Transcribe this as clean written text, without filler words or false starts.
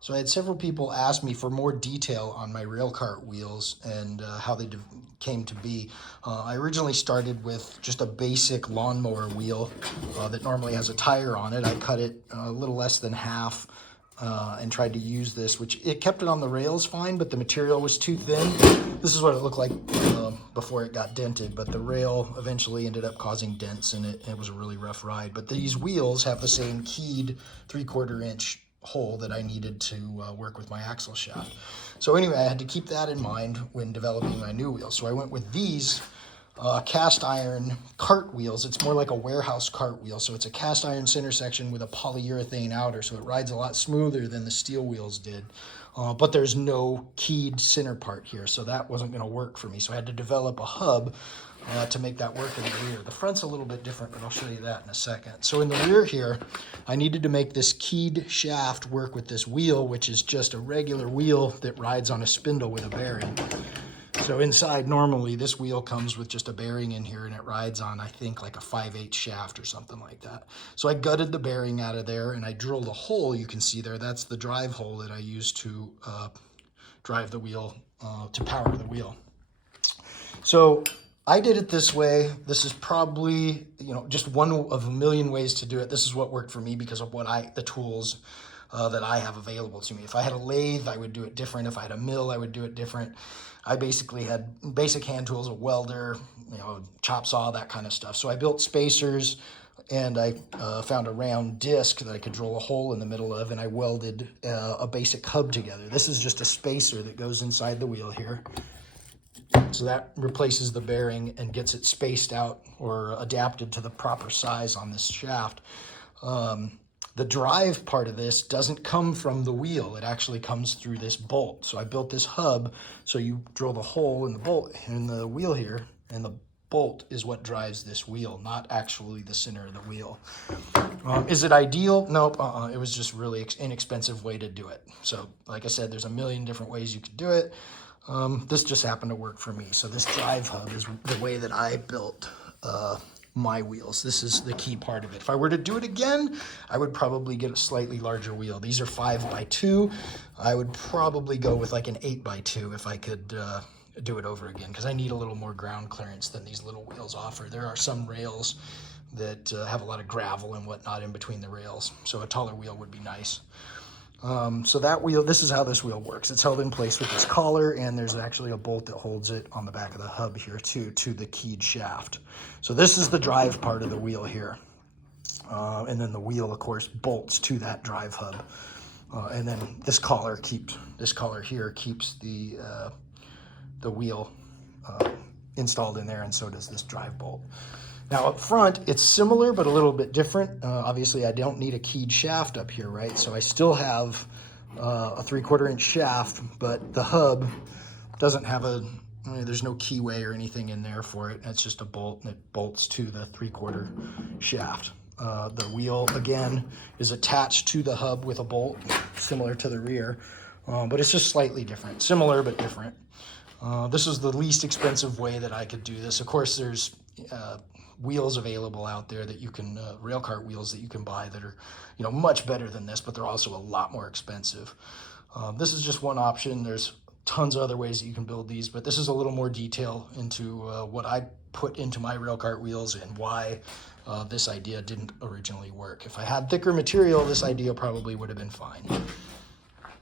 So I had several people ask me for more detail on my rail cart wheels and how they came to be. I originally started with just a basic lawnmower wheel that normally has a tire on it. I cut it a little less than half and tried to use this, which it kept it on the rails fine, but the material was too thin. This is what it looked like before it got dented, but the rail eventually ended up causing dents in it. It was a really rough ride. But these wheels have the same keyed 3/4 inch hole that I needed to work with my axle shaft. So anyway, I had to keep that in mind when developing my new wheels. So I went with these cast iron cart wheels. It's more like a warehouse cart wheel. So it's a cast iron center section with a polyurethane outer. So it rides a lot smoother than the steel wheels did. But there's no keyed center part here. So that wasn't going to work for me. So I had to develop a hub to make that work in the rear. The front's a little bit different, but I'll show you that in a second. So in the rear here, I needed to make this keyed shaft work with this wheel, which is just a regular wheel that rides on a spindle with a bearing. So inside, normally this wheel comes with just a bearing in here and it rides on, I think, like a 5/8 shaft or something like that. So I gutted the bearing out of there and I drilled a hole. You can see there, that's the drive hole that I used to drive the wheel, to power the wheel. So I did it this way. This is probably, just one of a million ways to do it. This is what worked for me because of the tools that I have available to me. If I had a lathe, I would do it different. If I had a mill, I would do it different. I basically had basic hand tools, a welder, chop saw, that kind of stuff. So I built spacers and I found a round disc that I could drill a hole in the middle of, and I welded a basic hub together. This is just a spacer that goes inside the wheel here. So that replaces the bearing and gets it spaced out or adapted to the proper size on this shaft. The drive part of this doesn't come from the wheel. It actually comes through this bolt. So I built this hub. So you drill the hole in the bolt in the wheel here, and the bolt is what drives this wheel, not actually the center of the wheel. Is it ideal? Nope. It was just really inexpensive way to do it. So like I said, there's a million different ways you could do it. This just happened to work for me. So this drive hub is the way that I built my wheels. This is the key part of it. If I were to do it again, I would probably get a slightly larger wheel. These are 5x2. I would probably go with like an 8x2 if I could do it over again, because I need a little more ground clearance than these little wheels offer. There are some rails that have a lot of gravel and whatnot in between the rails, so a taller wheel would be nice. So that wheel, this is how this wheel works. It's held in place with this collar, and there's actually a bolt that holds it on the back of the hub here too, to the keyed shaft. So this is the drive part of the wheel here. And then the wheel, of course, bolts to that drive hub. And then this collar here keeps the wheel installed in there, and so does this drive bolt. Now up front, it's similar, but a little bit different. Obviously, I don't need a keyed shaft up here, right? So I still have a 3/4 inch shaft, but the hub doesn't have there's no keyway or anything in there for it. It's just a bolt, and it bolts to the 3/4 shaft. The wheel, again, is attached to the hub with a bolt, similar to the rear, but it's just slightly different. Similar, but different. This is the least expensive way that I could do this. Of course, there's wheels available out there that you can, rail cart wheels that you can buy that are, much better than this, but they're also a lot more expensive. This is just one option. There's tons of other ways that you can build these, but this is a little more detail into what I put into my rail cart wheels and why this idea didn't originally work. If I had thicker material, this idea probably would have been fine.